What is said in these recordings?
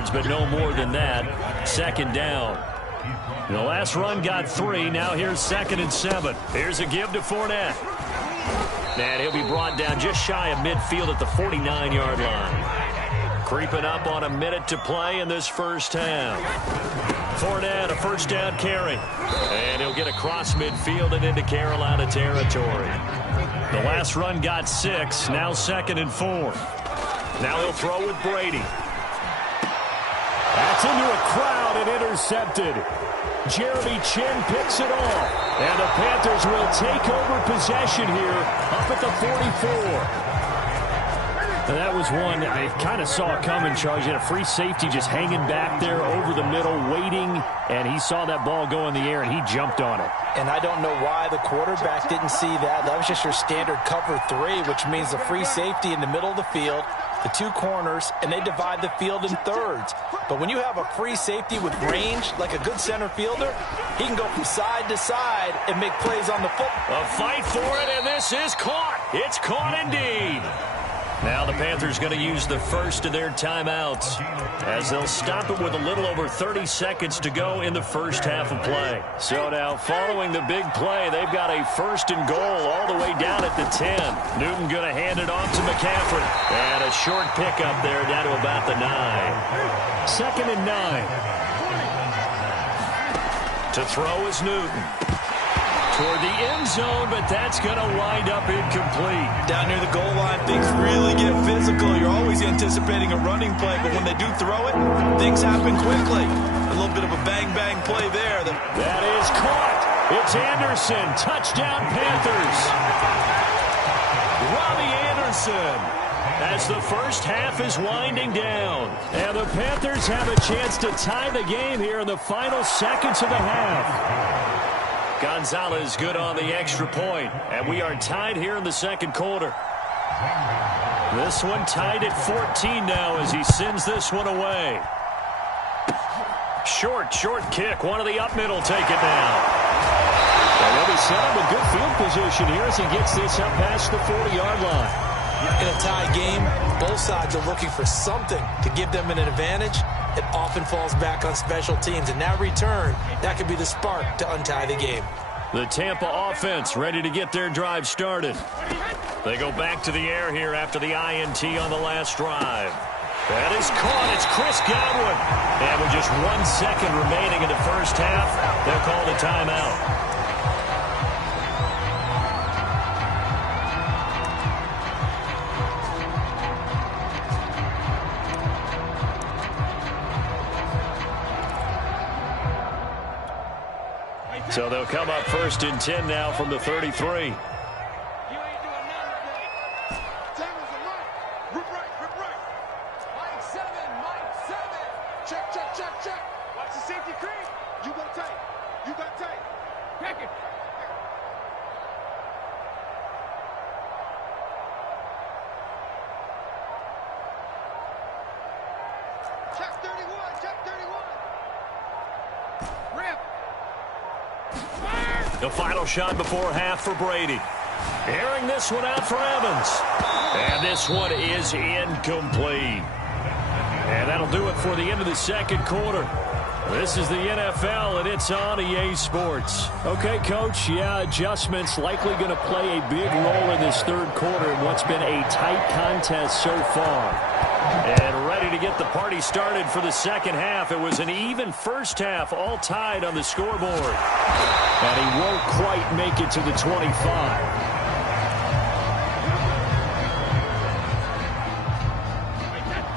yards, but no more than that. Second down. The last run got 3. Now here's 2nd and 7. Here's a give to Fournette. And he'll be brought down just shy of midfield at the 49-yard line. Creeping up on a minute to play in this first half. Fournette, a first down carry. And he'll get across midfield and into Carolina territory. The last run got 6. Now 2nd and 4. Now he'll throw with Brady. That's into a crowd and intercepted. Jeremy Chinn picks it off. And the Panthers will take over possession here up at the 44. And that was one I kind of saw coming, Charles. You had a free safety just hanging back there over the middle, waiting, and he saw that ball go in the air, and he jumped on it. And I don't know why the quarterback didn't see that. That was just your standard cover 3, which means the free safety in the middle of the field, the 2 corners, and they divide the field in thirds. But when you have a free safety with range, like a good center fielder, he can go from side to side and make plays on the football. A fight for it, and this is caught. It's caught indeed. Now the Panthers going to use the first of their timeouts as they'll stop it with a little over 30 seconds to go in the first half of play. So now following the big play, they've got a 1st and goal all the way down at the 10. Newton going to hand it off to McCaffrey. And a short pickup there down to about the 9. 2nd and 9. To throw is Newton. Toward the end zone, but that's going to wind up incomplete. Down near the goal line, things really get physical. You're always anticipating a running play, but when they do throw it, things happen quickly. A little bit of a bang-bang play there. That is caught. It's Anderson. Touchdown, Panthers. Robbie Anderson. As the first half is winding down. And the Panthers have a chance to tie the game here in the final seconds of the half. Gonzalez good on the extra point, and we are tied here in the second quarter. This one tied at 14 now as he sends this one away. Short kick. One of the up middle take it down. And he'll be set up a good field position here as he gets this up past the 40-yard line. In a tie game, both sides are looking for something to give them an advantage. It often falls back on special teams. And that return, that could be the spark to untie the game. The Tampa offense ready to get their drive started. They go back to the air here after the INT on the last drive. That is caught. It's Chris Godwin. And with just 1 second remaining in the first half, they'll call the timeout. So they'll come up 1st and 10 now from the 33. The final shot before half for Brady. Airing this one out for Evans. And this one is incomplete. And that'll do it for the end of the second quarter. This is the NFL, and it's on EA Sports. Okay, Coach, adjustments likely going to play a big role in this third quarter in what's been a tight contest so far. And ready to get the party started for the second half. It was an even first half, all tied on the scoreboard. And he won't quite make it to the 25.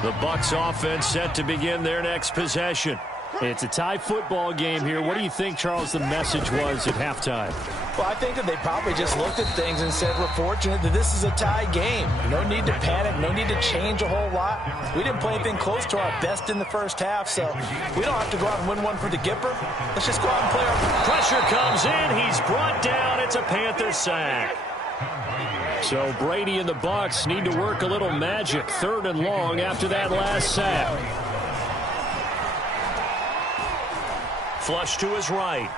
The Bucs offense set to begin their next possession. It's a tie football game here. What do you think, Charles, the message was at halftime? Well, I think that they probably just looked at things and said, we're fortunate that this is a tie game. No need to panic. No need to change a whole lot. We didn't play anything close to our best in the first half, so we don't have to go out and win one for the Gipper. Let's just go out and play our... Pressure comes in. He's brought down. It's a Panther sack. So Brady and the Bucs need to work a little magic. 3rd and long after that last sack. Flush to his right.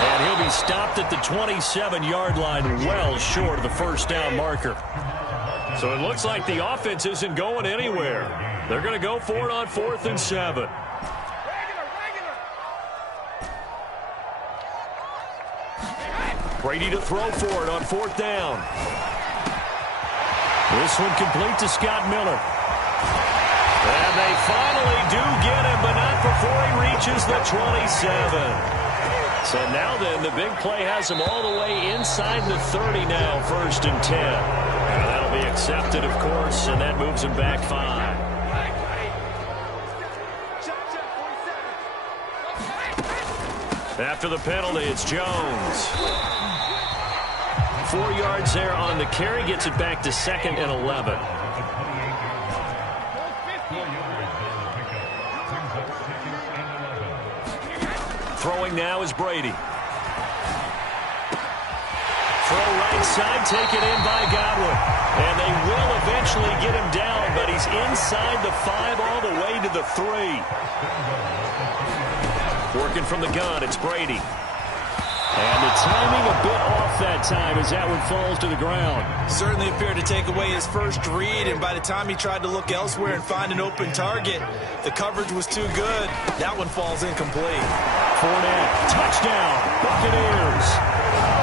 And he'll be stopped at the 27-yard line, well short of the first down marker. So it looks like the offense isn't going anywhere. They're going to go for it on 4th and 7. Brady to throw for it on 4th down. This one complete to Scott Miller. And they finally do get him, but not before he reaches the 27. So now then, the big play has him all the way inside the 30 now, 1st and 10. And that'll be accepted, of course, and that moves him back 5. After the penalty, it's Jones. 4 yards there on the carry, gets it back to 2nd and 11. Throwing now is Brady. Throw right side, taken in by Godwin. And they will eventually get him down, but he's inside the 5 all the way to the 3. Working from the gun, it's Brady. And the timing a bit off that time as that one falls to the ground. Certainly appeared to take away his first read, and by the time he tried to look elsewhere and find an open target, the coverage was too good. That one falls incomplete. Fournette, touchdown, Buccaneers.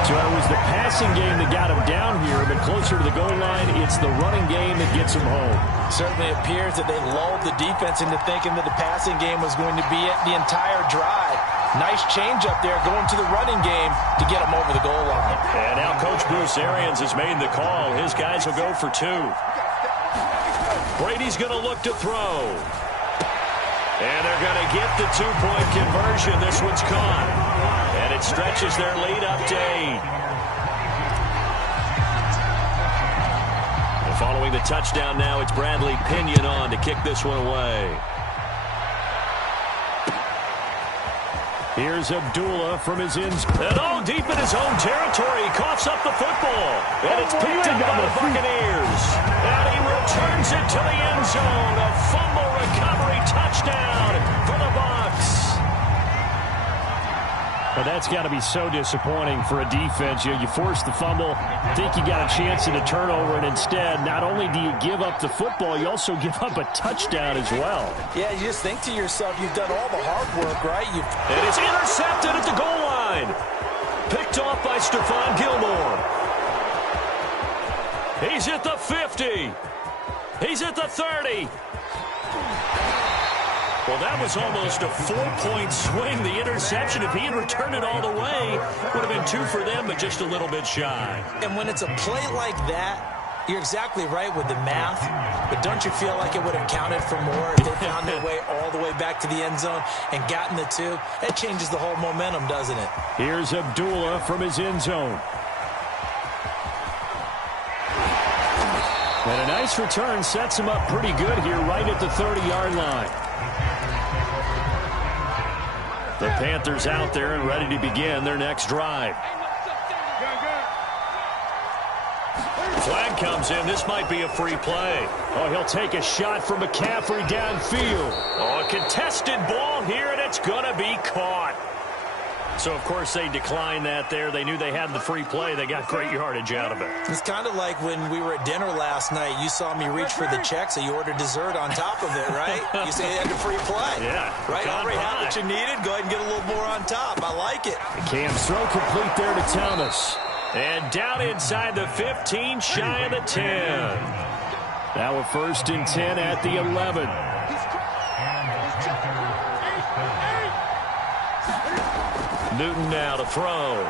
So it was the passing game that got him down here, but closer to the goal line, it's the running game that gets him home. Certainly appears that they lulled the defense into thinking that the passing game was going to be it the entire drive. Nice change up there going to the running game to get him over the goal line. And now Coach Bruce Arians has made the call. His guys will go for 2. Brady's going to look to throw. And they're going to get the 2-point conversion. This one's caught. And it stretches their lead up to 8. And following the touchdown now, it's Bradley Pinion on to kick this one away. Here's Abdullah from his ends. And all deep in his own territory. He coughs up the football. And it's picked up by the Buccaneers. And he returns it to the end zone. A fumble recovery touchdown for the Bucs. Well, that's got to be so disappointing for a defense. You force the fumble, think you got a chance at a turnover, and instead, not only do you give up the football, you also give up a touchdown as well. Yeah, you just think to yourself, you've done all the hard work, right? And it's intercepted at the goal line. Picked off by Stephon Gilmore. He's at the 50. He's at the 30. Well, that was almost a 4-point swing. The interception, if he had returned it all the way, would have been 2 for them, but just a little bit shy. And when it's a play like that, you're exactly right with the math, but don't you feel like it would have counted for more if they found their way all the way back to the end zone and gotten the 2? That changes the whole momentum, doesn't it? Here's Abdullah from his end zone. And a nice return sets him up pretty good here right at the 30-yard line. The Panthers out there and ready to begin their next drive. Flag comes in. This might be a free play. Oh, he'll take a shot from McCaffrey downfield. Oh, a contested ball here, and it's going to be caught. So, of course, they declined that there. They knew they had the free play. They got great yardage out of it. It's kind of like when we were at dinner last night. You saw me reach for the check, so you ordered dessert on top of it, right? You say you had the free play. Yeah. Right? Already had what you needed. Go ahead and get a little more on top. I like it. Cam's throw complete there to Thomas. And down inside the 15, shy of the 10. Now a 1st and 10 at the 11. Newton now to throw.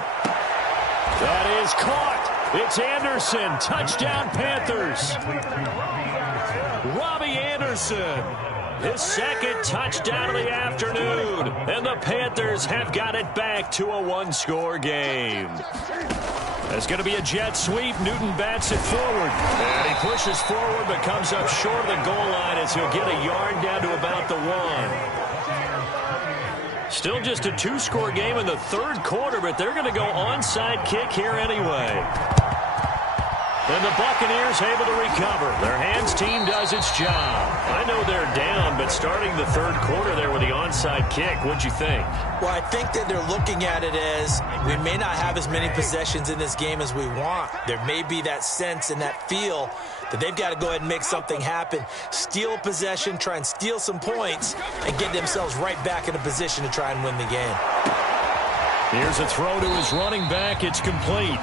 That is caught. It's Anderson. Touchdown, Panthers. Robbie Anderson. His 2nd touchdown of the afternoon. And the Panthers have got it back to a 1-score game. It's going to be a jet sweep. Newton bats it forward. And he pushes forward but comes up short of the goal line as he'll get a yard down to about the 1. Still just a 2-score game in the 3rd quarter, but they're going to go onside kick here anyway. And the Buccaneers able to recover. Their hands team does its job. I know they're down, but starting the third quarter there with the onside kick, what'd you think? Well, I think that they're looking at it as we may not have as many possessions in this game as we want. There may be that sense and that feel that they've got to go ahead and make something happen. Steal possession, try and steal some points, and get themselves right back in a position to try and win the game. Here's a throw to his running back. It's complete.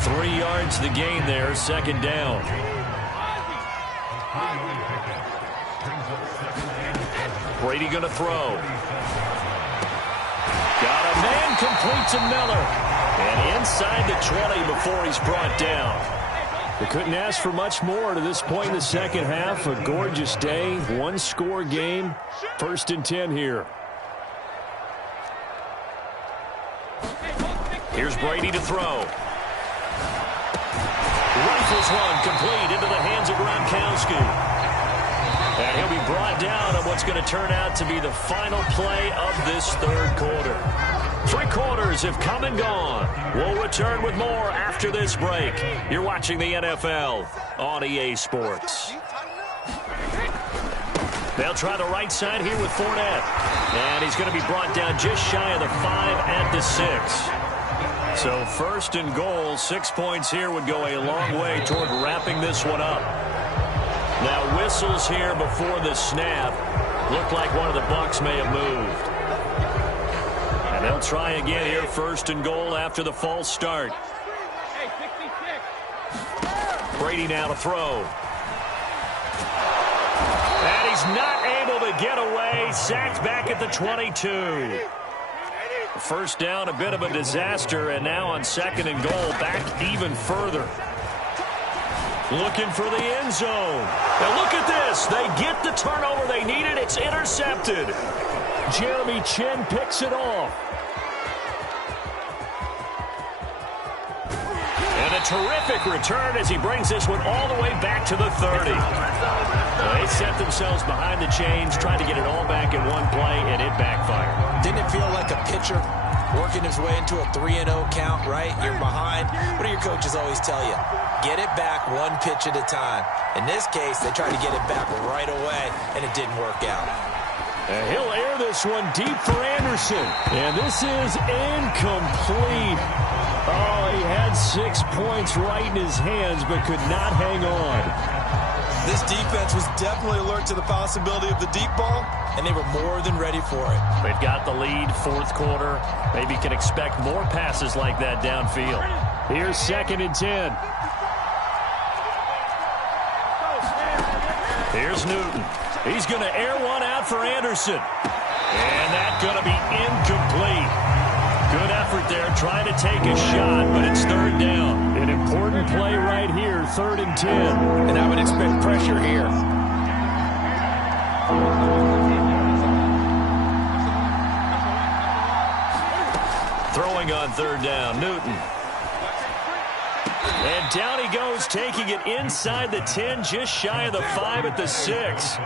3 yards the gain there, second down. Brady going to throw. Got a man complete to Miller. And inside the 20 before he's brought down. They couldn't ask for much more to this point in the second half. A gorgeous day, one-score game. 1st and 10 here. Here's Brady to throw. Rifles one complete into the hands of Gronkowski. And he'll be brought down on what's going to turn out to be the final play of this third quarter. 3 quarters have come and gone. We'll return with more after this break. You're watching the NFL on EA Sports. They'll try the right side here with Fournette. And he's going to be brought down just shy of the 5 at the 6. So 1st and goal, 6 points here would go a long way toward wrapping this one up. Now whistles here before the snap. Looked like one of the Bucs may have moved. And they'll try again here, 1st and goal after the false start. Brady now to throw. And he's not able to get away. Sacked back at the 22. First down, a bit of a disaster, and now on 2nd and goal, back even further. Looking for the end zone. Now look at this. They get the turnover they needed. It's intercepted. Jeremy Chinn picks it off. And a terrific return as he brings this one all the way back to the 30. They set themselves behind the chains, trying to get it all back in one play, and it backfired. Didn't it feel like a pitcher working his way into a 3-0 count, right? You're behind. What do your coaches always tell you? Get it back one pitch at a time. In this case, they tried to get it back right away, and it didn't work out. And he'll air this one deep for Anderson. And this is incomplete. Oh, he had 6 points right in his hands, but could not hang on. This defense was definitely alert to the possibility of the deep ball, and they were more than ready for it. They've got the lead, 4th quarter. Maybe can expect more passes like that downfield. Here's 2nd and 10. Here's Newton. He's going to air one out for Anderson. And that's going to be incomplete. Good effort there, trying to take a shot, but it's 3rd down. An important play right here, 3rd and 10. And I would expect pressure here. Throwing on 3rd down, Newton. And down he goes, taking it inside the 10, just shy of the 5 at the 6.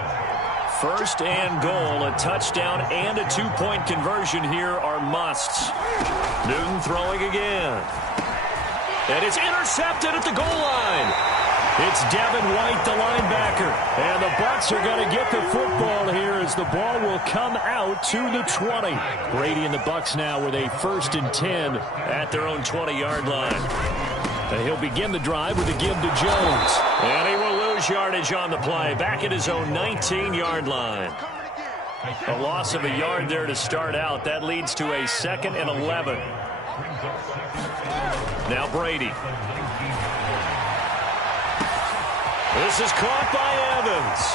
1st and goal, a touchdown and a 2-point conversion here are musts. Newton throwing again. And it's intercepted at the goal line. It's Devin White, the linebacker. And the Bucs are going to get the football here as the ball will come out to the 20. Brady and the Bucs now with a 1st and 10 at their own 20-yard line. And he'll begin the drive with a give to Jones. And he will lose yardage on the play, back at his own 19-yard line. A loss of a yard there to start out. That leads to a 2nd and 11. Now Brady. This is caught by Evans.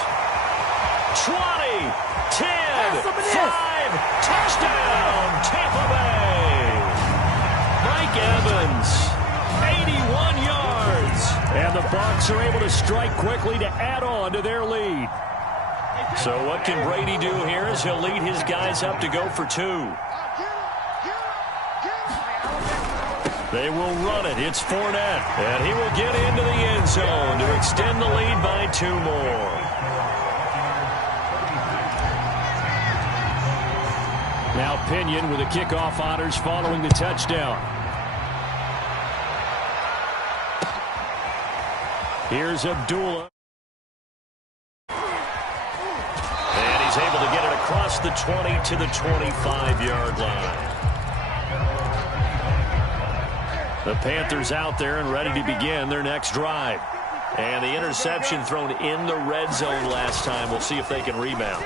20, 10, 5, touchdown, Tampa Bay. Mike Evans, 81 yards. And the Bucs are able to strike quickly to add on to their lead. So what can Brady do here as he'll lead his guys up to go for 2. They will run it. It's Fournette. And he will get into the end zone to extend the lead by 2 more. Now Pinion with the kickoff honors following the touchdown. Here's Abdullah. And he's able to get it across the 20 to the 25-yard line. The Panthers out there and ready to begin their next drive. And the interception thrown in the red zone last time. We'll see if they can rebound.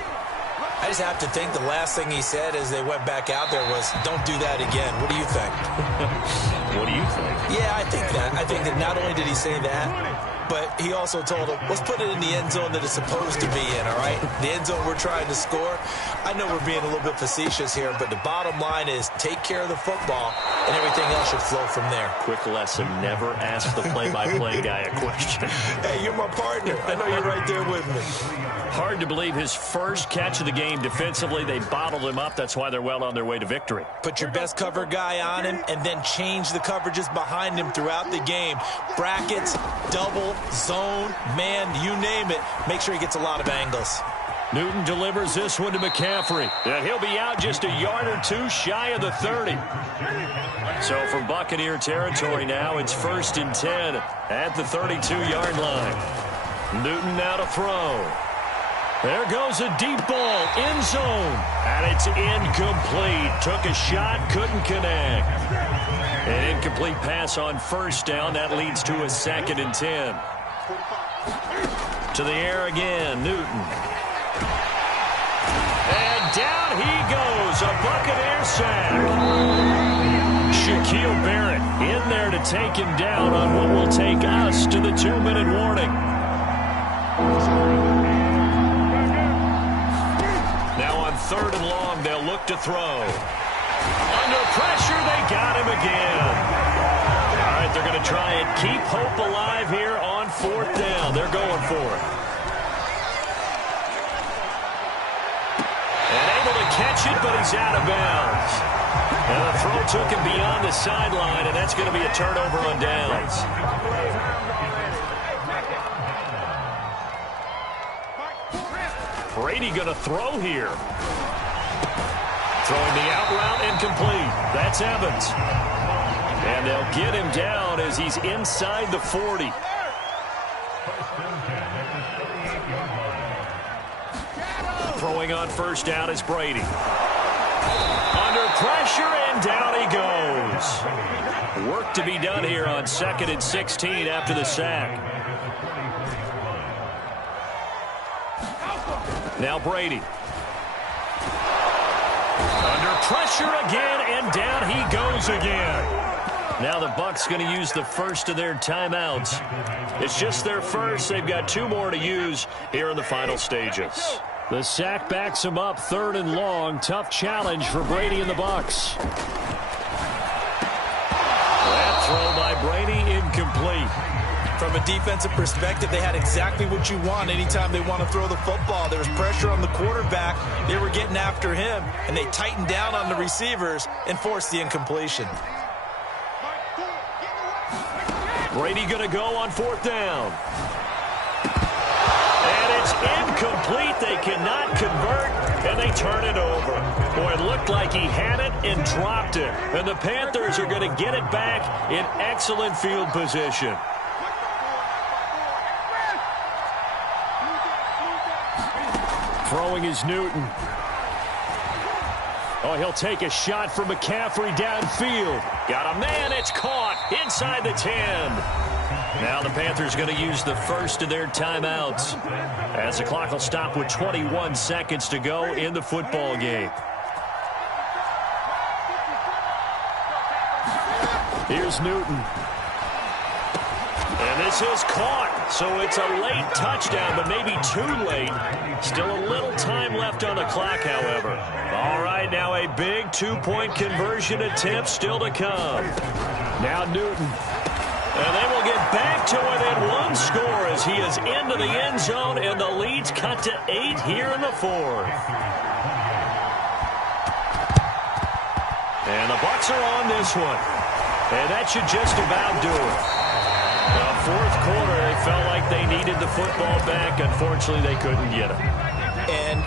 I just have to think the last thing he said as they went back out there was, don't do that again. What do you think? What do you think? Yeah, I think that. I think that not only did he say that, but he also told him, let's put it in the end zone that it's supposed to be in, all right? The end zone we're trying to score. I know we're being a little bit facetious here, but the bottom line is take care of the football, and everything else should flow from there. Quick lesson, never ask the play-by-play guy a question. Hey, you're my partner. I know you're right there with me. Hard to believe his first catch of the game defensively. They bottled him up. That's why they're well on their way to victory. Put your best cover guy on him and then change the coverages behind him throughout the game. Brackets, double, zone, man, you name it. Make sure he gets a lot of angles. Newton delivers this one to McCaffrey. And he'll be out just a yard or two shy of the 30. So from Buccaneer territory now, it's 1st and 10 at the 32-yard line. Newton now to throw. There goes a deep ball, end zone, and it's incomplete. Took a shot, couldn't connect. An incomplete pass on 1st down. That leads to a 2nd and 10. To the air again, Newton. And down he goes, a Buccaneer sack. Shaquille Barrett in there to take him down on what will take us to the 2-minute warning. Now on 3rd and long, they'll look to throw. Under pressure, they got him again. All right, they're going to try and keep hope alive here on 4th down. They're going for it. And able to catch it, but he's out of bounds. And the throw took him beyond the sideline, and that's going to be a turnover on downs. Brady going to throw here. Throwing the out route incomplete. That's Evans. And they'll get him down as he's inside the 40. Throwing on 1st down is Brady. Under pressure, and down he goes. Work to be done here on 2nd and 16 after the sack. Now Brady. Under pressure again, and down he goes again. Now the Bucs going to use the first of their timeouts. It's just their first. They've got 2 more to use here in the final stages. The sack backs him up, 3rd and long. Tough challenge for Brady and the Bucs. That throw by Brady incomplete. From a defensive perspective, they had exactly what you want anytime they want to throw the football. There was pressure on the quarterback. They were getting after him, and they tightened down on the receivers and forced the incompletion. Brady going to go on 4th down. And it's incomplete. They cannot convert, and they turn it over. Boy, it looked like he had it and dropped it. And the Panthers are going to get it back in excellent field position. Throwing is Newton. Oh, he'll take a shot from McCaffrey downfield. Got a man, it's caught inside the 10. Now the Panthers going to use the first of their timeouts as the clock will stop with 21 seconds to go in the football game. Here's Newton. And this is caught. So it's a late touchdown, but maybe too late. Still a little time left on the clock, however. All right, now a big 2-point conversion attempt still to come. Now Newton. And they will get back to within 1 score as he is into the end zone, and the lead's cut to 8 here in the 4th. And the Bucs are on this one. And that should just about do it. The 4th quarter, they felt like they needed the football back. Unfortunately, they couldn't get it. And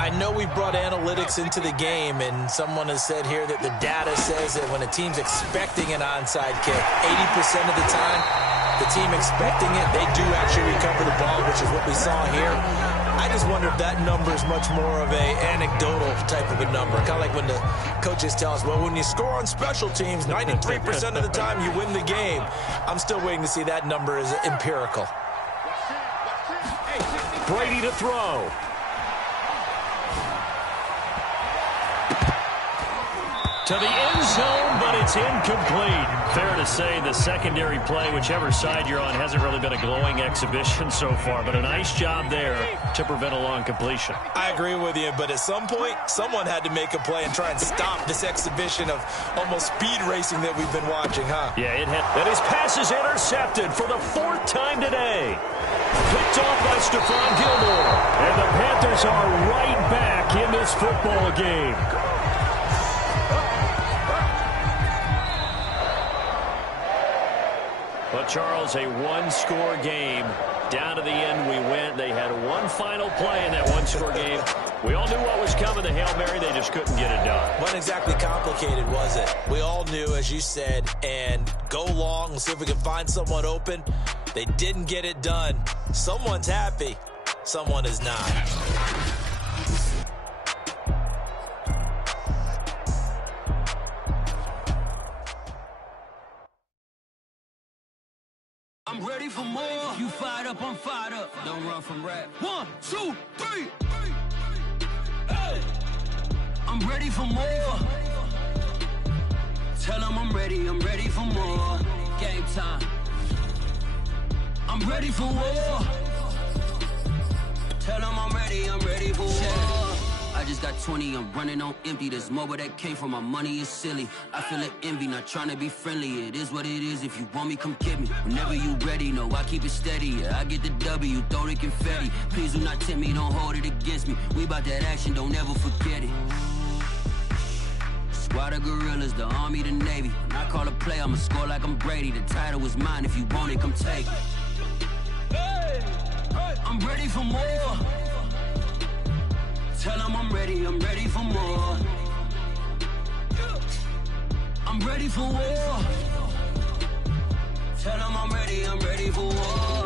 I know we brought analytics into the game, and someone has said here that the data says that when a team's expecting an onside kick, 80% of the time, the team expecting it, they do actually recover the ball, which is what we saw here. I just wonder if that number is much more of a anecdotal type of a number. Kind of like when the coaches tell us, well, when you score on special teams, 93% of the time you win the game. I'm still waiting to see that number is empirical. Brady to throw. To the end zone, but it's incomplete. Fair to say the secondary play, whichever side you're on, hasn't really been a glowing exhibition so far, but a nice job there to prevent a long completion. I agree with you, but at some point, someone had to make a play and try and stop this exhibition of almost speed racing that we've been watching, huh? Yeah, it had. And his pass is intercepted for the 4th time today. Picked off by Stephon Gilmore. And the Panthers are right back in this football game. But, Charles, a one-score game. Down to the end we went. They had one final play in that one-score game. We all knew what was coming, the Hail Mary. They just couldn't get it done. Wasn't exactly complicated, was it? We all knew, as you said, and go long and see if we can find someone open. They didn't get it done. Someone's happy. Someone is not. I'm ready for more. You fired up, I'm fired up. Don't run from rap. 1, 2, 3. Hey. I'm ready for more. Tell them I'm ready for more. Game time. I'm ready for war. Tell them I'm ready for war. I just got 20, I'm running on empty. This mobile that came from my money is silly. I feel it envy, not trying to be friendly. It is what it is, if you want me, come get me. Whenever you ready, no, I keep it steady. Yeah, I get the W, throw the confetti. Please do not tempt me, don't hold it against me. We about that action, don't ever forget it. Squad of gorillas, the Army, the Navy. When I call a play, I'ma score like I'm Brady. The title is mine, if you want it, come take it. I'm ready for more. Tell them I'm ready for more. I'm ready for war. Tell them I'm ready for war.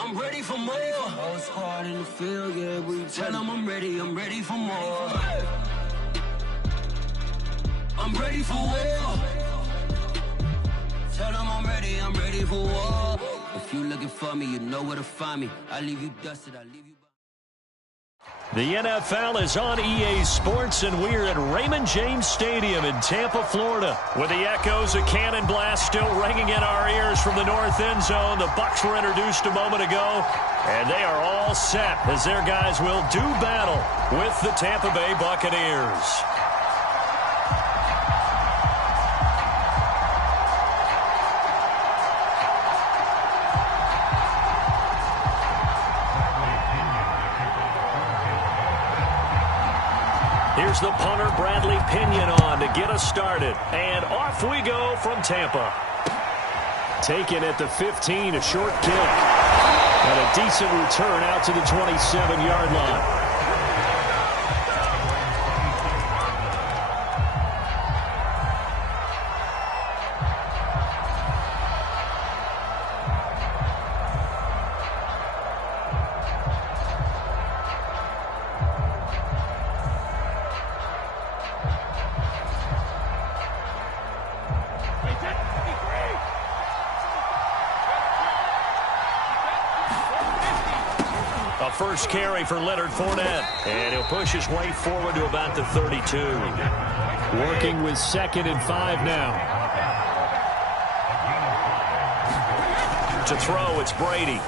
I'm ready for more. Whole squad in the field, yeah, we tell them I'm ready for more. I'm ready for war. Tell them I'm ready for war. If you looking for me, you know where to find me. I leave you dusted, I leave you. The NFL is on EA Sports, and we're at Raymond James Stadium in Tampa, Florida, with the echoes of Cannon Blast still ringing in our ears from the north end zone. The Bucs were introduced a moment ago, and they are all set as their guys will do battle with the Tampa Bay Buccaneers. Here's the punter, Bradley Pinion, on to get us started. And off we go from Tampa. Taken at the 15, a short kick. And a decent return out to the 27-yard line. First carry for Leonard Fournette, and he'll push his way forward to about the 32. Working with 2nd and 5 now. To throw, it's Brady. And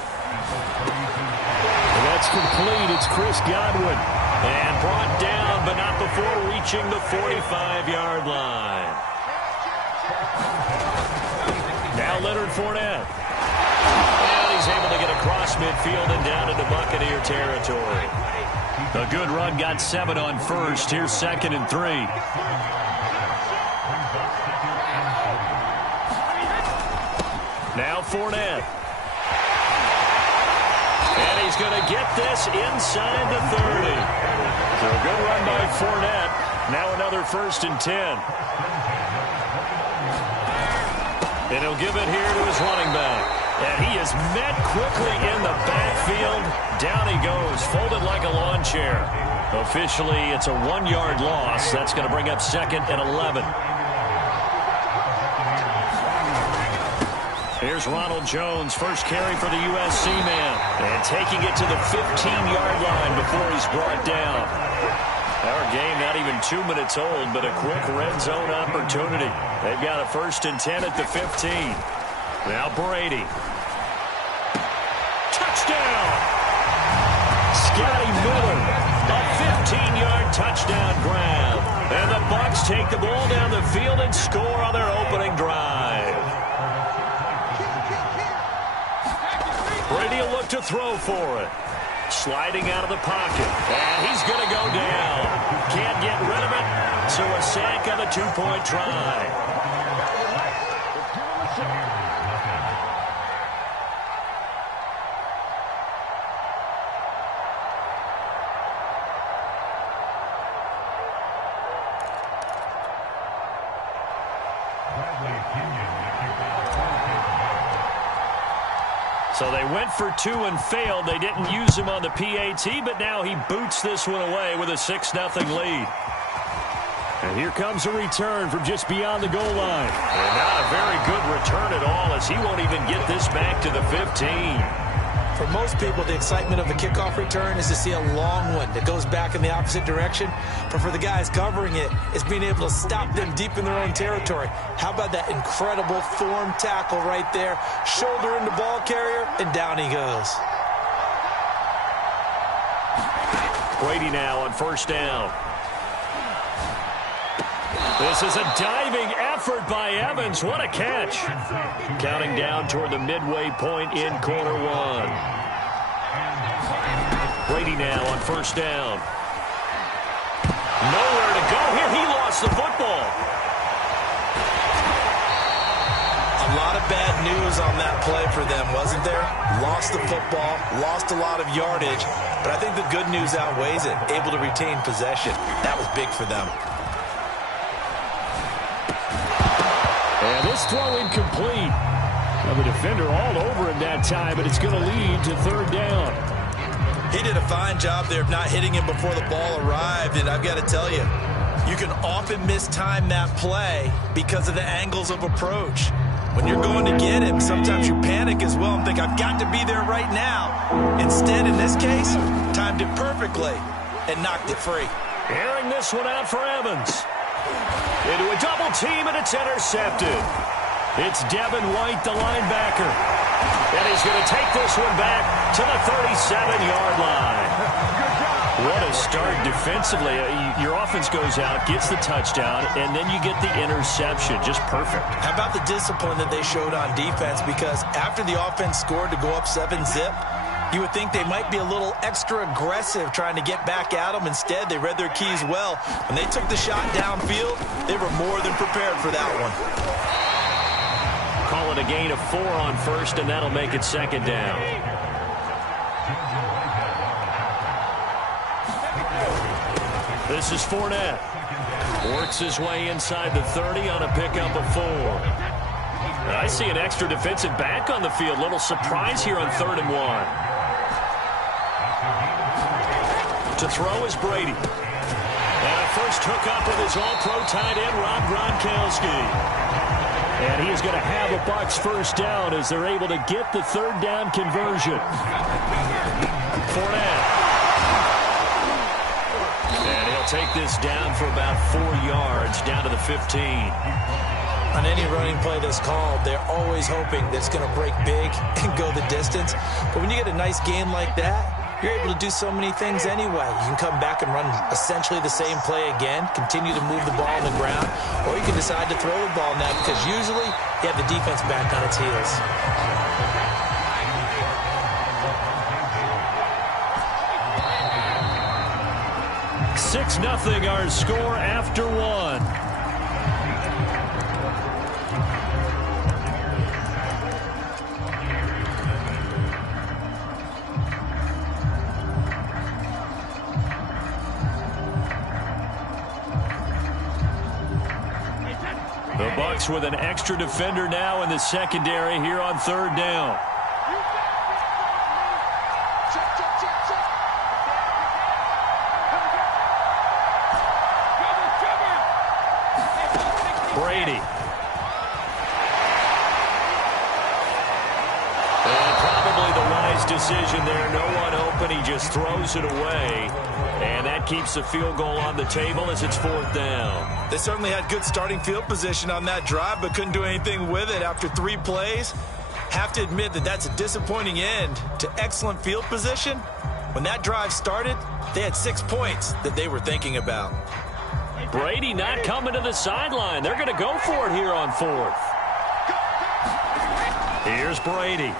that's complete. It's Chris Godwin. And brought down, but not before reaching the 45-yard line. Now Leonard Fournette. He's able to get across midfield and down into Buccaneer territory. A good run, got 7 on first. Here's 2nd and 3. Now Fournette. And he's going to get this inside the 30. So a good run by Fournette. Now another 1st and 10. And he'll give it here to his running back. And he is met quickly in the backfield. Down he goes, folded like a lawn chair. Officially, it's a 1-yard loss. That's going to bring up 2nd and 11. Here's Ronald Jones, first carry for the USC man. And taking it to the 15-yard line before he's brought down. Our game not even 2 minutes old, but a quick red zone opportunity. They've got a 1st and 10 at the 15. Now Brady. Touchdown! Scotty Miller, a 15-yard touchdown grab. And the Bucs take the ball down the field and score on their opening drive. Brady will look to throw for it. Sliding out of the pocket. And he's going to go down. Can't get rid of it. So a sack on a 2-point try. So they went for 2 and failed. They didn't use him on the PAT, but now he boots this one away with a 6-0 lead. And here comes a return from just beyond the goal line. And not a very good return at all, as he won't even get this back to the 15. For most people, the excitement of a kickoff return is to see a long one that goes back in the opposite direction. But for the guys covering it, it's being able to stop them deep in their own territory. How about that incredible form tackle right there? Shoulder in the ball carrier, and down he goes. Brady now on 1st down. This is a diving effort by Evans. What a catch. Counting down toward the midway point in quarter 1. Brady now on 1st down. Nowhere to go here. He lost the football. A lot of bad news on that play for them, wasn't there? Lost the football, lost a lot of yardage, but I think the good news outweighs it. Able to retain possession. That was big for them. And this throw incomplete. The defender all over him that time, but it's going to lead to 3rd down. He did a fine job there of not hitting him before the ball arrived, and I've got to tell you, you can often mistime that play because of the angles of approach. When you're going to get him, sometimes you panic as well and think, I've got to be there right now. Instead, in this case, timed it perfectly and knocked it free. Airing this one out for Evans. Into a double team, and it's intercepted. It's Devin White, the linebacker. And he's going to take this one back to the 37-yard line. What a start defensively. Your offense goes out, gets the touchdown, and then you get the interception. Just perfect. How about the discipline that they showed on defense? Because after the offense scored to go up 7-zip, you would think they might be a little extra aggressive trying to get back at them. Instead, they read their keys well. When they took the shot downfield, they were more than prepared for that one. Call it a gain of 4 on 1st, and that'll make it 2nd down. This is Fournette. Works his way inside the 30 on a pickup of 4. And I see an extra defensive back on the field. Little surprise here on 3rd and 1. To throw is Brady. And a first hookup with his all-pro tight end, Rob Gronkowski. And he is going to have a Bucs 1st down as they're able to get the 3rd down conversion. Fournette. And he'll take this down for about 4 yards, down to the 15. On any running play that's called, they're always hoping that it's going to break big and go the distance. But when you get a nice game like that, you're able to do so many things anyway. You can come back and run essentially the same play again, continue to move the ball on the ground, or you can decide to throw the ball now because usually you have the defense back on its heels. Six 6-0 our score after 1. The Bucs with an extra defender now in the secondary here on third down. Brady. And probably the wise decision there. No one open. He just throws it away. And that keeps the field goal on the table as it's fourth down. They certainly had good starting field position on that drive, but couldn't do anything with it after 3 plays. Have to admit that that's a disappointing end to excellent field position. When that drive started, they had 6 points that they were thinking about. Brady not coming to the sideline. They're going to go for it here on fourth. Here's Brady.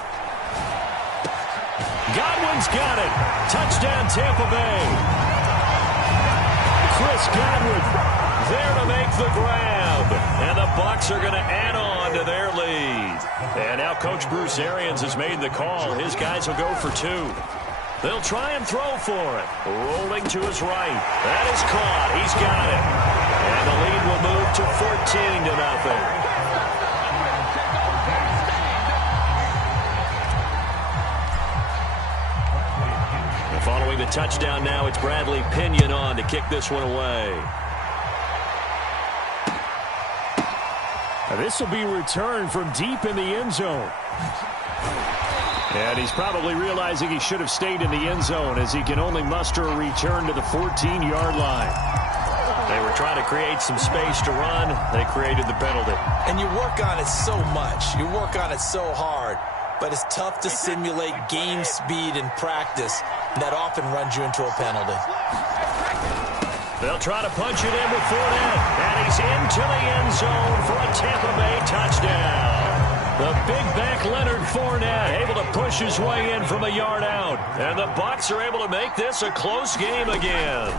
Godwin's got it. Touchdown, Tampa Bay. Chris Godwin there to make the grab. And the Bucs are going to add on to their lead. And now Coach Bruce Arians has made the call. His guys will go for 2. They'll try and throw for it. Rolling to his right. That is caught. He's got it. And the lead will move to 14-0. Following the touchdown now, it's Bradley Pinion on to kick this one away. Now this will be returned from deep in the end zone. And he's probably realizing he should have stayed in the end zone as he can only muster a return to the 14-yard line. They were trying to create some space to run. They created the penalty. And you work on it so much. You work on it so hard. But it's tough to simulate game speed in practice. That often runs you into a penalty. They'll try to punch it in with Fournette. And he's into the end zone for a Tampa Bay touchdown. The big back Leonard Fournette able to push his way in from a yard out. And the Bucs are able to make this a close game again.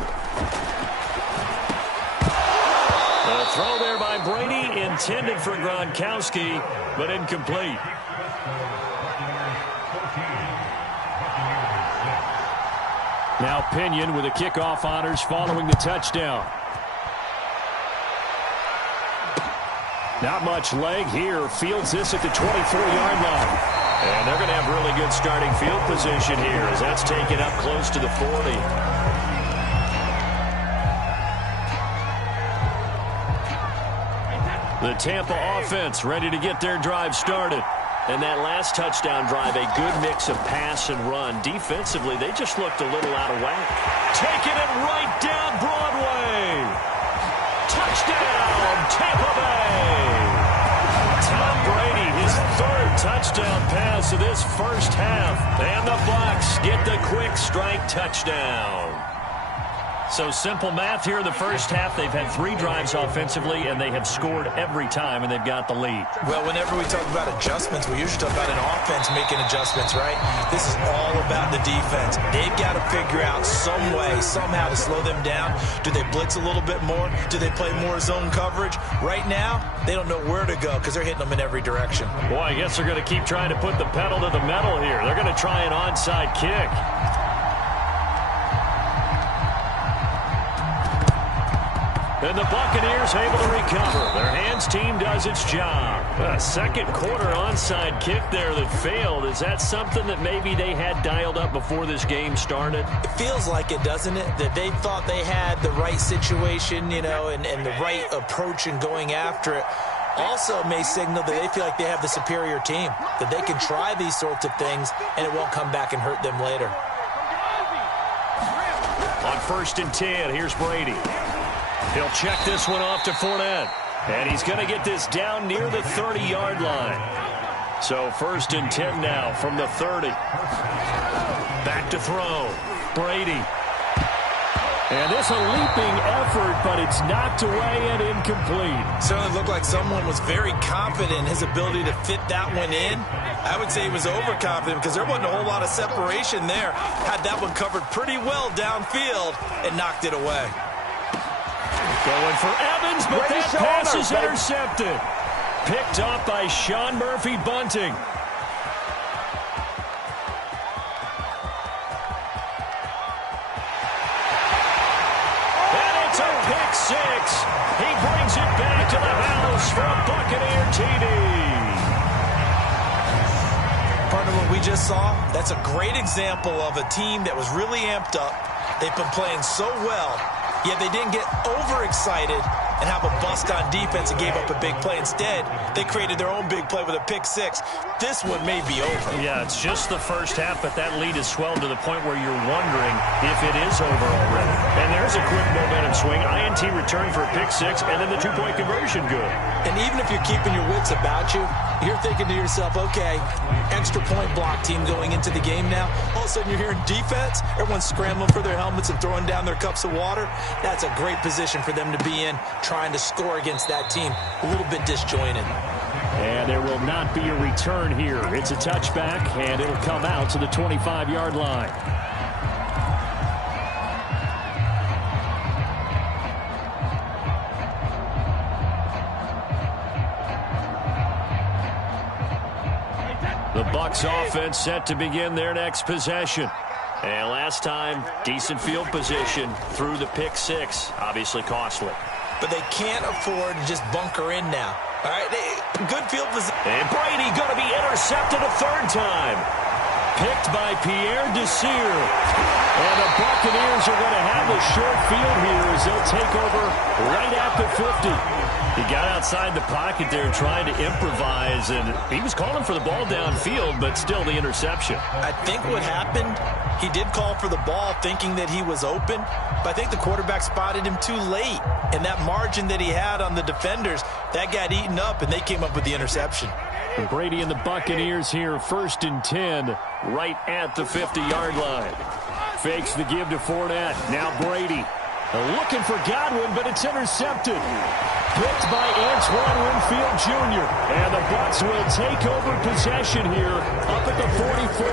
The throw there by Brady intended for Gronkowski, but incomplete. Now Pinion with the kickoff honors following the touchdown. Not much leg here. Fields this at the 24-yard line. And they're going to have really good starting field position here as that's taken up close to the 40. The Tampa offense ready to get their drive started. And that last touchdown drive, a good mix of pass and run. Defensively, they just looked a little out of whack. Taking it right down Broadway. Touchdown, Tampa Bay. Tom Brady, his 3rd touchdown pass of this first half. And the Bucs get the quick strike touchdown. So simple math here in the first half. They've had 3 drives offensively, and they have scored every time, and they've got the lead. Well, whenever we talk about adjustments, we usually talk about an offense making adjustments, right? This is all about the defense. They've got to figure out some way, somehow to slow them down. Do they blitz a little bit more? Do they play more zone coverage? Right now, they don't know where to go because they're hitting them in every direction. Boy, I guess they're going to keep trying to put the pedal to the metal here. They're going to try an onside kick. And the Buccaneers able to recover. Their hands team does its job. A second quarter onside kick there that failed. Is that something that maybe they had dialed up before this game started? It feels like it, doesn't it? That they thought they had the right situation, you know, and the right approach in going after it. Also may signal that they feel like they have the superior team, that they can try these sorts of things and it won't come back and hurt them later. On 1st and 10, here's Brady. He'll check this one off to Fournette. And he's going to get this down near the 30-yard line. So 1st and 10 now from the 30. Back to throw. Brady. And this a leaping effort, but it's knocked away and incomplete. Certainly looked like someone was very confident in his ability to fit that one in. I would say he was overconfident because there wasn't a whole lot of separation there. Had that one covered pretty well downfield and knocked it away. Going for Evans, but that pass is intercepted. Picked up by Sean Murphy-Bunting. And it's a pick six. He brings it back to the house for a Buccaneer TD. Part of what we just saw, that's a great example of a team that was really amped up. They've been playing so well, yet they didn't get overexcited and have a bust on defense and gave up a big play. Instead, they created their own big play with a pick six. This one may be over. Yeah, it's just the first half, but that lead has swelled to the point where you're wondering if it is over already. And there's a quick momentum swing. INT return for a pick six, and then the two-point conversion good. And even if you're keeping your wits about you, you're thinking to yourself, okay, extra point block team going into the game now. All of a sudden you're hearing defense. Everyone's scrambling for their helmets and throwing down their cups of water. That's a great position for them to be in, trying to score against that team. A little bit disjointed. And there will not be a return here. It's a touchback, and it'll come out to the 25-yard line. The Bucs offense set to begin their next possession. And last time, decent field position through the pick six. Obviously costly. But they can't afford to just bunker in now. All right, good field position. And Brady going to be intercepted a third time. Picked by Pierre Desir. And the Buccaneers are going to have the short field here as they'll take over right at the 50. He got outside the pocket there trying to improvise, and he was calling for the ball downfield, but still the interception. I think what happened, he did call for the ball thinking that he was open, but I think the quarterback spotted him too late. And that margin that he had on the defenders, that got eaten up, and they came up with the interception. And Brady and the Buccaneers here, 1st and 10, right at the 50-yard line. Fakes the give to Fournette. Now Brady. Looking for Godwin, but it's intercepted. Picked by Antoine Winfield Jr. And the Bucs will take over possession here up at the 44.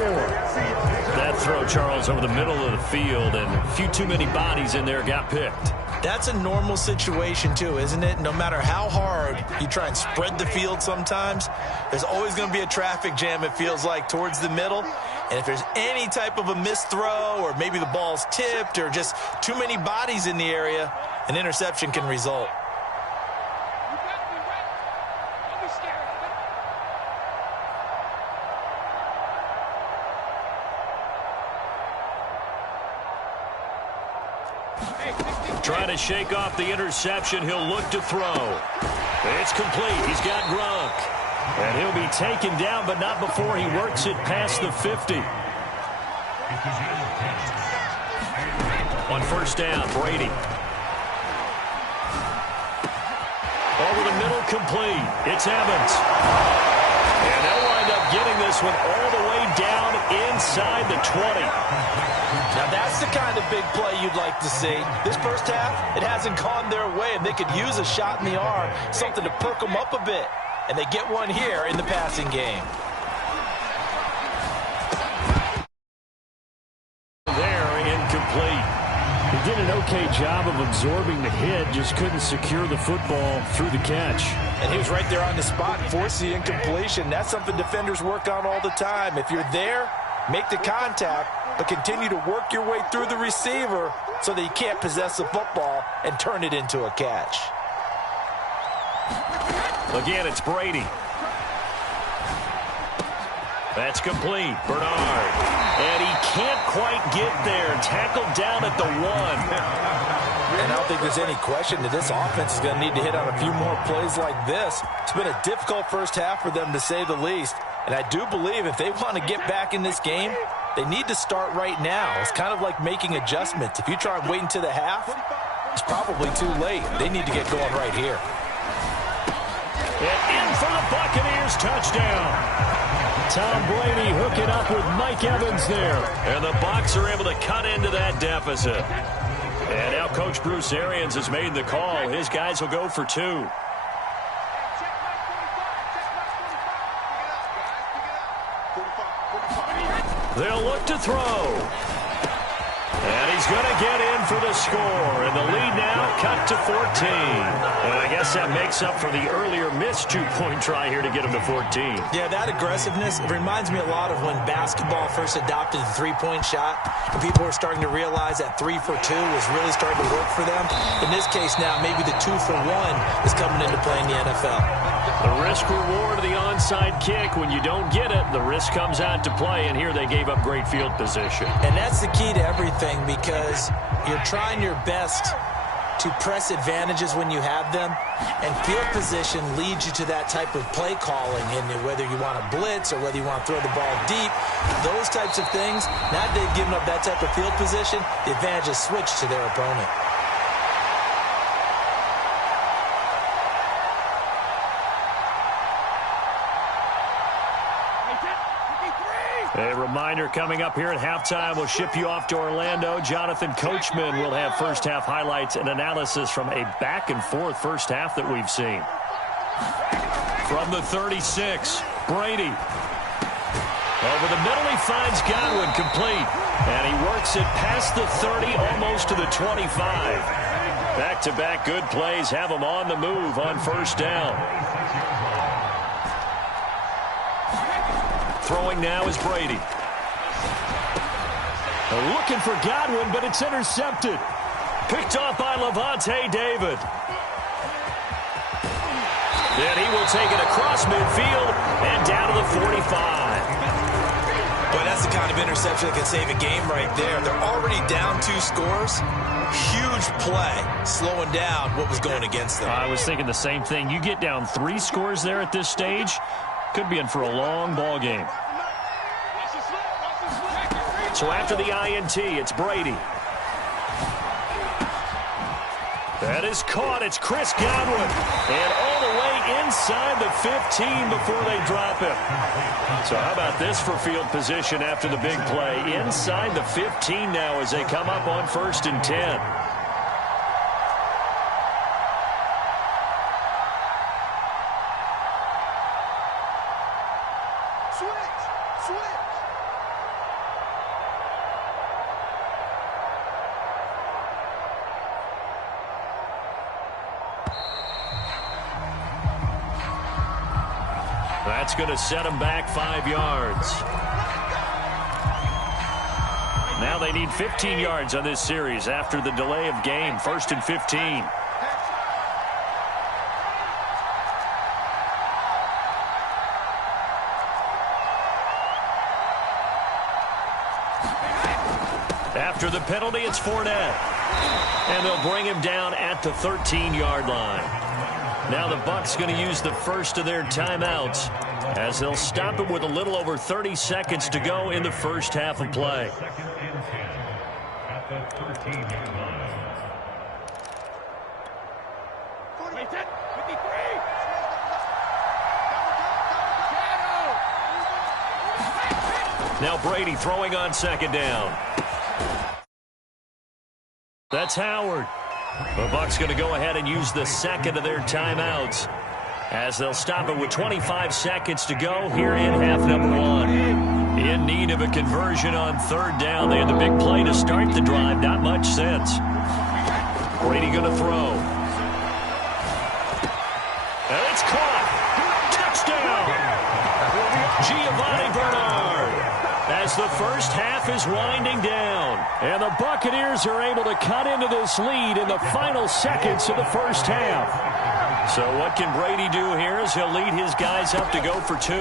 That throw, Charles, over the middle of the field, and a few too many bodies in there got picked. That's a normal situation, too, isn't it? No matter how hard you try and spread the field sometimes, there's always going to be a traffic jam, it feels like, towards the middle. And if there's any type of a missed throw or maybe the ball's tipped or just too many bodies in the area, an interception can result. Trying to shake off the interception. He'll look to throw. It's complete. He's got Gronk. And he'll be taken down, but not before he works it past the 50. On first down, Brady. Over the middle, complete. It's Evans. And they'll wind up getting this one all the way down inside the 20. Now that's the kind of big play you'd like to see. This first half, it hasn't gone their way, and they could use a shot in the arm, something to perk them up a bit. And they get one here in the passing game. There, incomplete. He did an okay job of absorbing the hit, just couldn't secure the football through the catch. And he was right there on the spot and forced the incompletion. That's something defenders work on all the time. If you're there, make the contact, but continue to work your way through the receiver so that you can't possess the football and turn it into a catch. Again, it's Brady. That's complete. Bernard. And he can't quite get there. Tackled down at the 1. And I don't think there's any question that this offense is going to need to hit on a few more plays like this. It's been a difficult first half for them, to say the least. And I do believe if they want to get back in this game, they need to start right now. It's kind of like making adjustments. If you try and wait until the half, it's probably too late. They need to get going right here. And in for the Buccaneers, touchdown. Tom Brady hooking up with Mike Evans there. And the Bucs are able to cut into that deficit. And now Coach Bruce Arians has made the call. His guys will go for 2. They'll look to throw. And he's is going to get in for the score, and the lead now cut to 14. And I guess that makes up for the earlier missed two-point try here to get him to 14. Yeah, that aggressiveness, it reminds me a lot of when basketball first adopted the three-point shot, and people were starting to realize that 3 for 2 was really starting to work for them. In this case now, maybe the 2 for 1 is coming into play in the NFL. The risk-reward of the onside kick. When you don't get it, the risk comes out to play, and here they gave up great field position. And that's the key to everything, because you're trying your best to press advantages when you have them, and field position leads you to that type of play calling, and whether you want to blitz or whether you want to throw the ball deep, those types of things. Now that they've given up that type of field position, the advantage is switched to their opponent. A reminder coming up here at halftime, we'll ship you off to Orlando. Jonathan Coachman will have first-half highlights and analysis from a back-and-forth first half that we've seen. From the 36, Brady. Over the middle, he finds Godwin complete. And he works it past the 30, almost to the 25. Back-to-back good plays have him on the move on first down. Throwing now is Brady. Looking for Godwin, but it's intercepted. Picked off by Lavonte David. Then he will take it across midfield and down to the 45. But that's the kind of interception that can save a game right there. They're already down 2 scores. Huge play, slowing down what was going against them. I was thinking the same thing. You get down 3 scores there at this stage, could be in for a long ball game. So after the INT, it's Brady. That is caught. It's Chris Godwin. And all the way inside the 15 before they drop him. So how about this for field position after the big play? Inside the 15 now as they come up on 1st and 10. That's going to set them back 5 yards. Now they need 15 yards on this series after the delay of game. 1st and 15. After the penalty, it's Fournette. And they'll bring him down at the 13-yard line. Now the Bucs going to use the first of their timeouts as they'll stop it with a little over 30 seconds to go in the first half of play. Now Brady throwing on 2nd down. That's Howard. The Bucs going to go ahead and use the 2nd of their timeouts as they'll stop it with 25 seconds to go here in half number 1. In need of a conversion on 3rd down. They had the big play to start the drive. Not much sense. Brady going to throw. And it's caught. Touchdown. Giovanni Bernard. As the first half is winding down. And the Buccaneers are able to cut into this lead in the final seconds of the first half. So what can Brady do here as he'll lead his guys up to go for 2.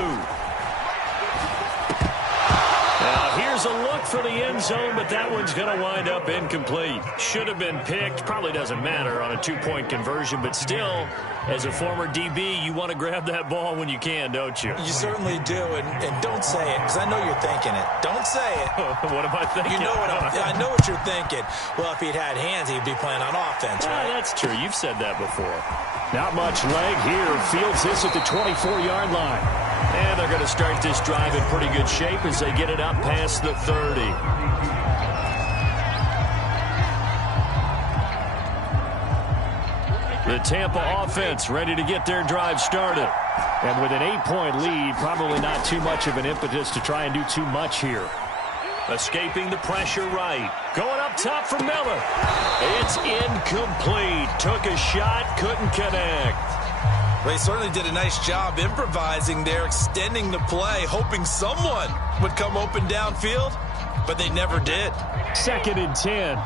Now here's a look for the end zone, but that one's going to wind up incomplete. Should have been picked. Probably doesn't matter on a 2-point conversion, but still, as a former DB, you want to grab that ball when you can, don't you? You certainly do, and don't say it, because I know you're thinking it. Don't say it. What am I thinking? You know what I know what you're thinking. Well, if he'd had hands, he'd be playing on offense, right? That's true. You've said that before. Not much leg here. Fields this at the 24-yard line. And they're going to start this drive in pretty good shape as they get it up past the 30. The Tampa offense ready to get their drive started. And with an 8-point lead, probably not too much of an impetus to try and do too much here. Escaping the pressure right. Going up top for Miller. It's incomplete. Took a shot, couldn't connect. They certainly did a nice job improvising there, extending the play, hoping someone would come open downfield, but they never did. 2nd and 10.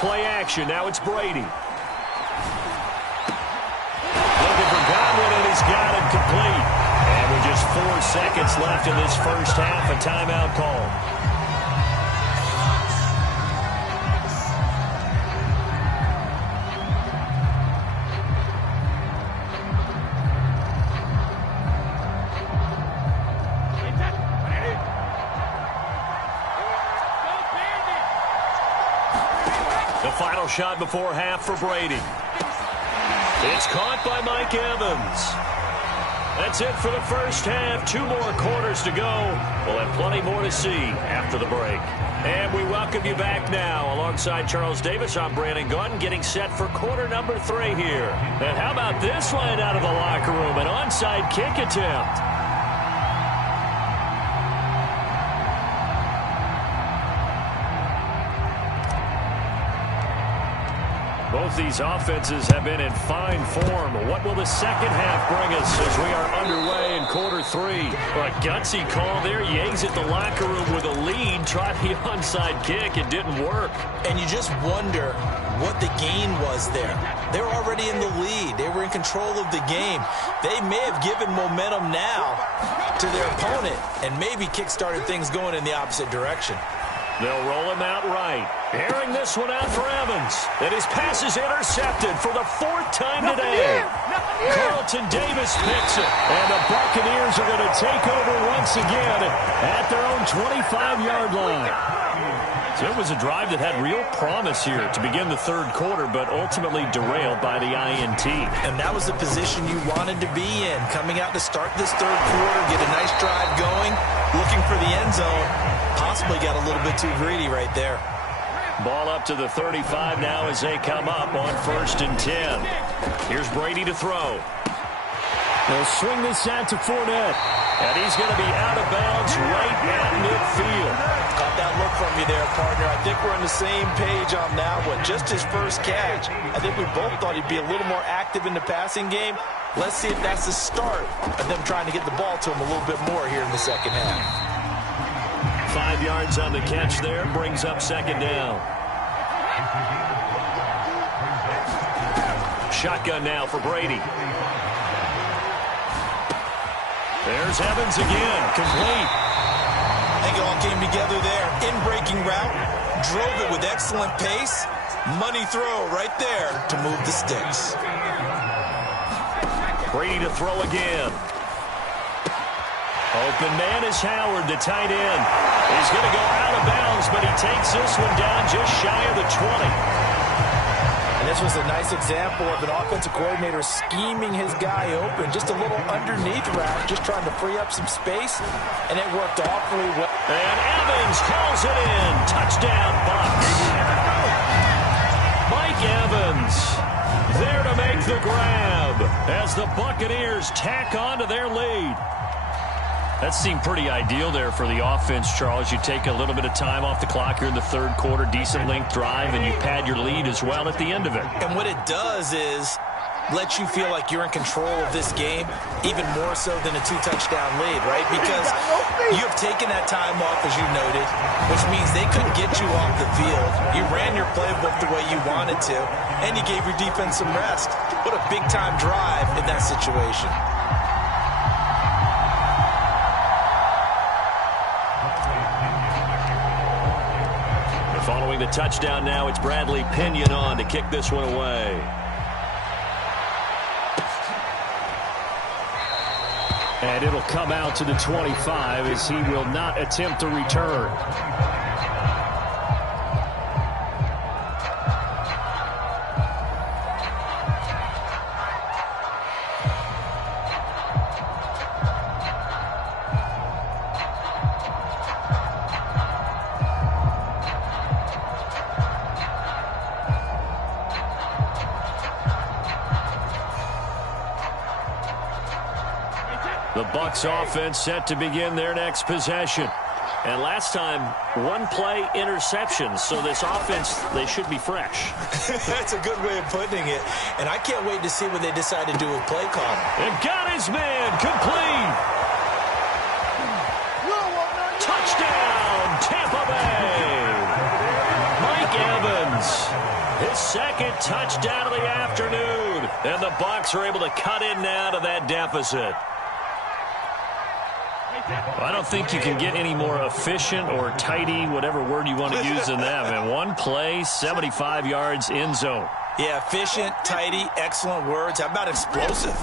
Play action. Now it's Brady. Looking for Godwin, and he's got him complete. And with just 4 seconds left in this first half, a timeout call. The final shot before half for Brady. It's caught by Mike Evans. That's it for the first half. 2 more quarters to go. We'll have plenty more to see after the break. And we welcome you back now. Alongside Charles Davis, I'm Brandon Gaudin, getting set for quarter number 3 here. And how about this line out of the locker room? An onside kick attempt. Both these offenses have been in fine form. What will the second half bring us as we are underway in quarter 3? A gutsy call there. You exit the locker room with a lead. Try the onside kick. It didn't work. And you just wonder what the gain was there. They were already in the lead. They were in control of the game. They may have given momentum now to their opponent and maybe kick-started things going in the opposite direction. They'll roll him out right. Airing this one out for Evans. And his pass is intercepted for the 4th time today. Carlton Davis picks it. And the Buccaneers are going to take over once again at their own 25-yard line. So it was a drive that had real promise here to begin the 3rd quarter, but ultimately derailed by the INT. And that was the position you wanted to be in. Coming out to start this 3rd quarter, get a nice drive going, looking for the end zone. Possibly got a little bit too greedy right there. Ball up to the 35 now as they come up on 1st and 10. Here's Brady to throw. They'll swing this out to Fournette. And he's going to be out of bounds right at midfield. Caught that look from you there, partner. I think we're on the same page on that one. Just his first catch. I think we both thought he'd be a little more active in the passing game. Let's see if that's the start of them trying to get the ball to him a little bit more here in the second half. 5 yards on the catch there. Brings up 2nd down. Shotgun now for Brady. There's Evans again. Complete. I think it all came together there. In-breaking route. Drove it with excellent pace. Money throw right there to move the sticks. Brady to throw again. Open man is Howard, the tight end. He's going to go out of bounds, but he takes this one down just shy of the 20. And this was a nice example of an offensive coordinator scheming his guy open. Just a little underneath route, just trying to free up some space, and it worked awfully well. And Evans calls it in. Touchdown, Bucs. Mike Evans there to make the grab as the Buccaneers tack on to their lead. That seemed pretty ideal there for the offense, Charles. You take a little bit of time off the clock here in the 3rd quarter, decent length drive, and you pad your lead as well at the end of it. And what it does is let you feel like you're in control of this game, even more so than a 2-touchdown lead, right? Because you have taken that time off, as you noted, which means they couldn't get you off the field. You ran your playbook the way you wanted to, and you gave your defense some rest. What a big-time drive in that situation. Following the touchdown now, it's Bradley Pinion on to kick this one away. And it'll come out to the 25 as he will not attempt to return. The Bucs offense set to begin their next possession. And last time, one play interception. So this offense, they should be fresh. That's a good way of putting it. And I can't wait to see what they decide to do with play calling. And got his man complete. Touchdown, Tampa Bay. Mike Evans, his second touchdown of the afternoon. And the Bucs are able to cut in now to that deficit. I don't think you can get any more efficient or tidy, whatever word you want to use in that. And one play, 75 yards in zone. Yeah, efficient, tidy, excellent words. How about explosive?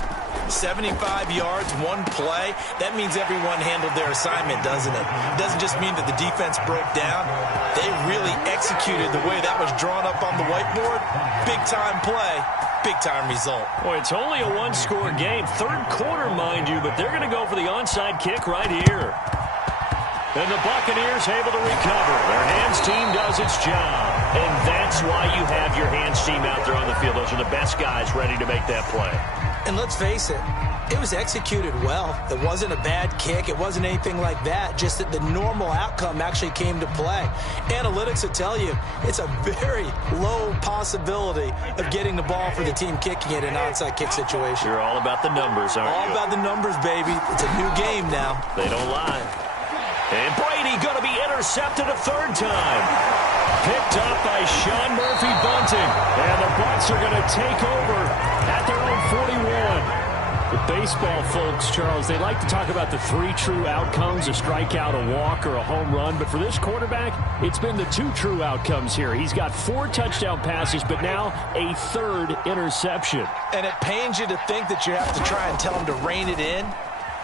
75 yards, one play. That means everyone handled their assignment, doesn't it? It doesn't just mean that the defense broke down. They really executed the way that was drawn up on the whiteboard. Big-time play, big-time result. Boy, it's only a one-score game. Third quarter, mind you, but they're going to go for the onside kick right here. And the Buccaneers able to recover. Their hands team does its job. And that's why you have your hands team out there on the field. Those are the best guys ready to make that play. And let's face it, it was executed well. It wasn't a bad kick. It wasn't anything like that. Just that the normal outcome actually came to play. Analytics will tell you it's a very low possibility of getting the ball for the team kicking it in an onside kick situation. You're all about the numbers, aren't you? All about the numbers, baby. It's a new game now. They don't lie. And Brady going to be intercepted a third time. Picked up by Sean Murphy-Bunting. And the Bucs are going to take over at their own 41. The baseball folks, Charles, they like to talk about the three true outcomes, a strikeout, a walk, or a home run. But for this quarterback, it's been the two true outcomes here. He's got 4 touchdown passes, but now a third interception. And it pains you to think that you have to try and tell him to rein it in.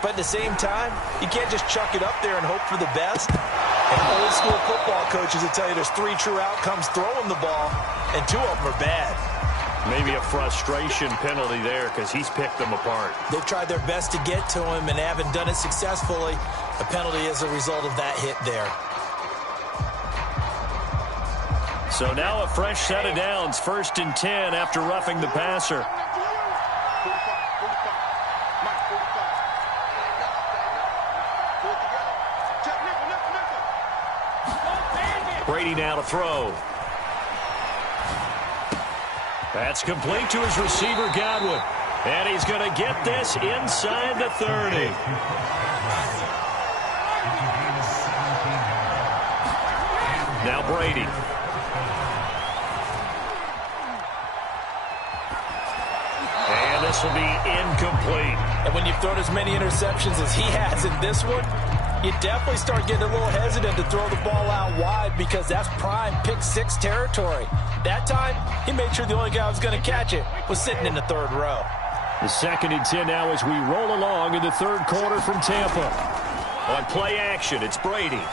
But at the same time, you can't just chuck it up there and hope for the best. And old school football coaches will tell you there's 3 true outcomes throwing the ball, and 2 of them are bad. Maybe a frustration penalty there because he's picked them apart. They've tried their best to get to him and haven't done it successfully. A penalty as a result of that hit there. So now a fresh set of downs, 1st and 10 after roughing the passer. Brady now to throw. That's complete to his receiver, Godwin. And he's going to get this inside the 30. Now Brady. And this will be incomplete. And when you've thrown as many interceptions as he has in this one, you definitely start getting a little hesitant to throw the ball out wide because that's prime pick 6 territory. That time, he made sure the only guy who was going to catch it was sitting in the 3rd row. The 2nd and 10 now as we roll along in the 3rd quarter from Tampa. On play action, it's Brady.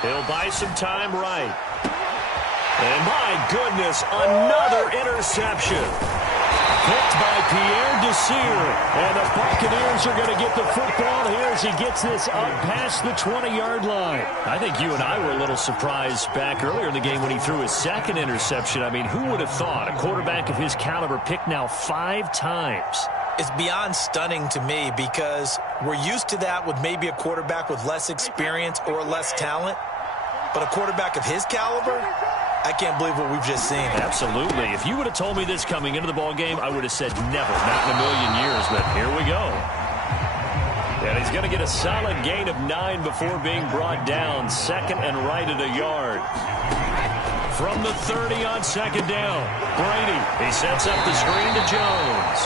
He'll buy some time right. And my goodness, another interception. Picked by Pierre Desir. And the Buccaneers are going to get the football here as he gets this up past the 20-yard line. I think you and I were a little surprised back earlier in the game when he threw his 2nd interception. I mean, who would have thought a quarterback of his caliber picked now 5 times? It's beyond stunning to me because we're used to that with maybe a quarterback with less experience or less talent. But a quarterback of his caliber, I can't believe what we've just seen. Absolutely. If you would have told me this coming into the ball game, I would have said never, not in a million years, but here we go. And he's going to get a solid gain of 9 before being brought down. 2nd and right at a yard. From the 30 on 2nd down, Brady. He sets up the screen to Jones.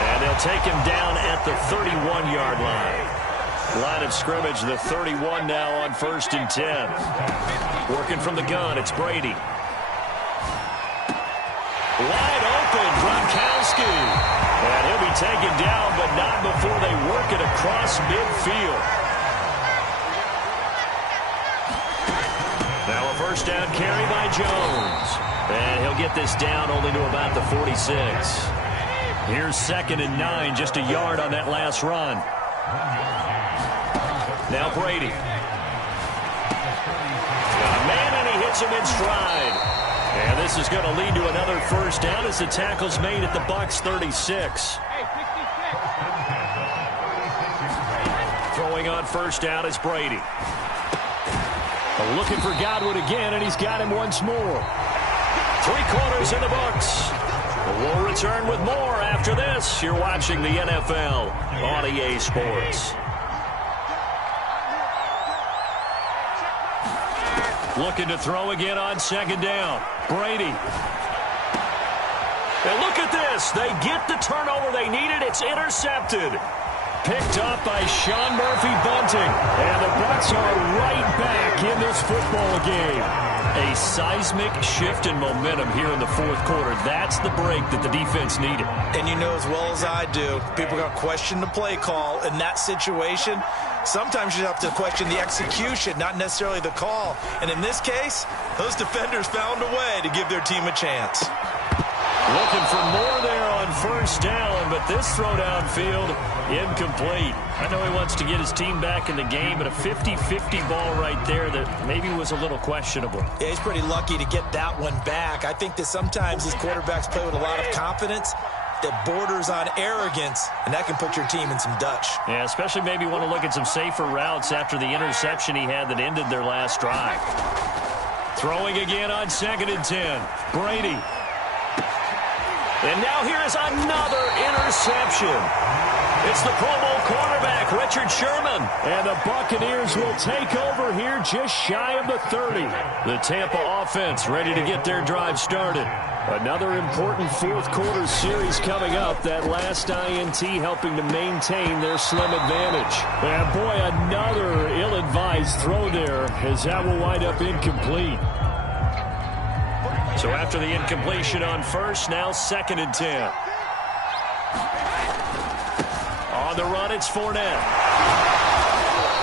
And they'll take him down at the 31-yard line. Line of scrimmage, the 31 now on 1st and 10. Working from the gun, it's Brady. Wide open, Gronkowski. And he'll be taken down, but not before they work it across midfield. Now a 1st down carry by Jones. And he'll get this down only to about the 46. Here's 2nd and 9, just a yard on that last run. Now Brady. Got a man, and he hits him in stride. And this is going to lead to another 1st down as the tackle's made at the Bucs 36. throwing on first down is Brady. Looking for Godwin again, and he's got him once more. 3 quarters in the books. We'll return with more after this. You're watching the NFL on EA Sports. Looking to throw again on second down. Brady. And look at this. They get the turnover they needed. It's intercepted. Picked up by Sean Murphy-Bunting. And the Bucs are right back in this football game. A seismic shift in momentum here in the fourth quarter. That's the break that the defense needed. And you know as well as I do, people are going to question the play call in that situation. Sometimes you have to question the execution, not necessarily the call. And in this case, those defenders found a way to give their team a chance. Looking for more there on first down, but this throw downfield incomplete. I know he wants to get his team back in the game, but a 50-50 ball right there that maybe was a little questionable. Yeah, he's pretty lucky to get that one back. I think that sometimes these quarterbacks play with a lot of confidence that borders on arrogance, and that can put your team in some Dutch. Yeah, especially maybe want to look at some safer routes after the interception he had that ended their last drive. Throwing again on 2nd and 10. Brady. And now here is another interception. It's the Pro Bowl cornerback, Richard Sherman. And the Buccaneers will take over here just shy of the 30. The Tampa offense ready to get their drive started. Another important fourth quarter series coming up. That last INT helping to maintain their slim advantage. And boy, another ill-advised throw there as that will wind up incomplete. So after the incompletion on first, now 2nd and 10. On the run, it's Fournette.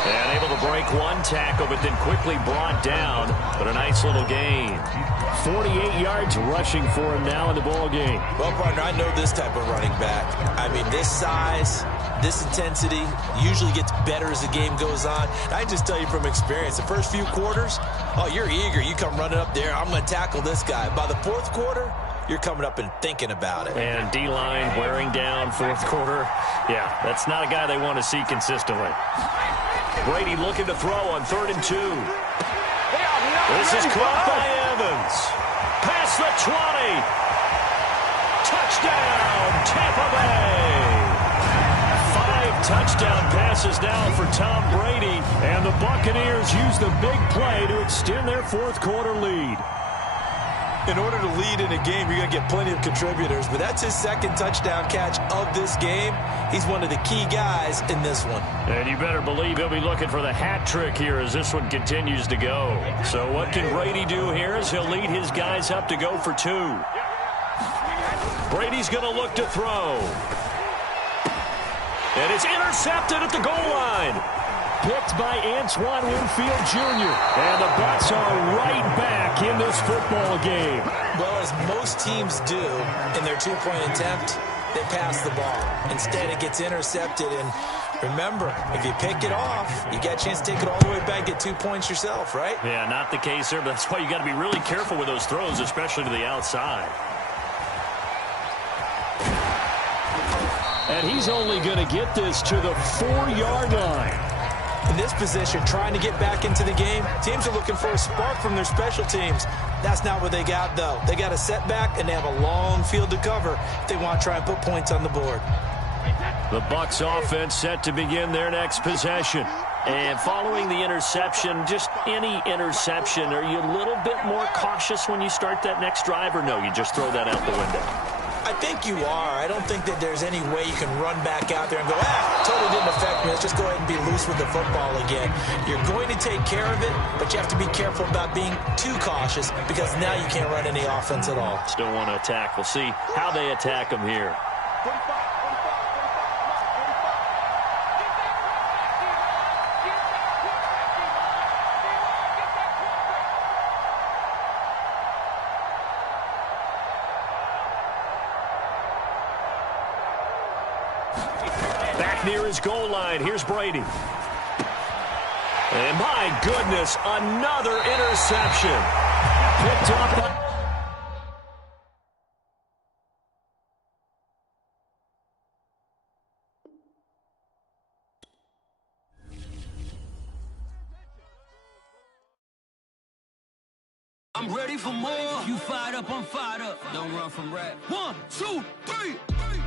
And able to break one tackle, but then quickly brought down. But a nice little gain. 48 yards rushing for him now in the ball game. Well, partner, I know this type of running back. I mean, this size, this intensity usually gets better as the game goes on. I just tell you from experience, the first few quarters, oh, you're eager. You come running up there, I'm going to tackle this guy. By the fourth quarter, you're coming up and thinking about it. And D-line wearing down fourth quarter. Yeah, that's not a guy they want to see consistently. Brady looking to throw on 3rd and 2. This is caught by Evans. Past the 20. Touchdown, Tampa Bay. 5 touchdown passes now for Tom Brady. And the Buccaneers use the big play to extend their fourth quarter lead. In order to lead in a game, you're going to get plenty of contributors, but that's his 2nd touchdown catch of this game. He's one of the key guys in this one. And you better believe he'll be looking for the hat trick here as this one continues to go. So what can Brady do here as he'll lead his guys up to go for 2. Brady's going to look to throw. And it's intercepted at the goal line. Picked by Antoine Winfield Jr. And the Bucs are right back in this football game. Well, as most teams do in their 2-point attempt, they pass the ball. Instead, it gets intercepted. And remember, if you pick it off, you get a chance to take it all the way back, get 2 points yourself, right? Yeah, not the case there, but that's why you got to be really careful with those throws, especially to the outside. And he's only going to get this to the 4-yard line. In this position, trying to get back into the game, teams are looking for a spark from their special teams. That's not what they got, though. They got a setback, and they have a long field to cover if they want to try and put points on the board. The Bucs offense set to begin their next possession. And following the interception, just any interception, are you a little bit more cautious when you start that next drive, or no, you just throw that out the window? I think you are. I don't think that there's any way you can run back out there and go, totally didn't affect me. Let's just go ahead and be loose with the football again. You're going to take care of it, but you have to be careful about being too cautious because now you can't run any offense at all. Still want to attack. We'll see how they attack them here. Near his goal line. Here's Brady. And my goodness, another interception. Picked up. I'm ready for more. You fired up, I'm fired up. Don't run from rap. 1, 2, 3.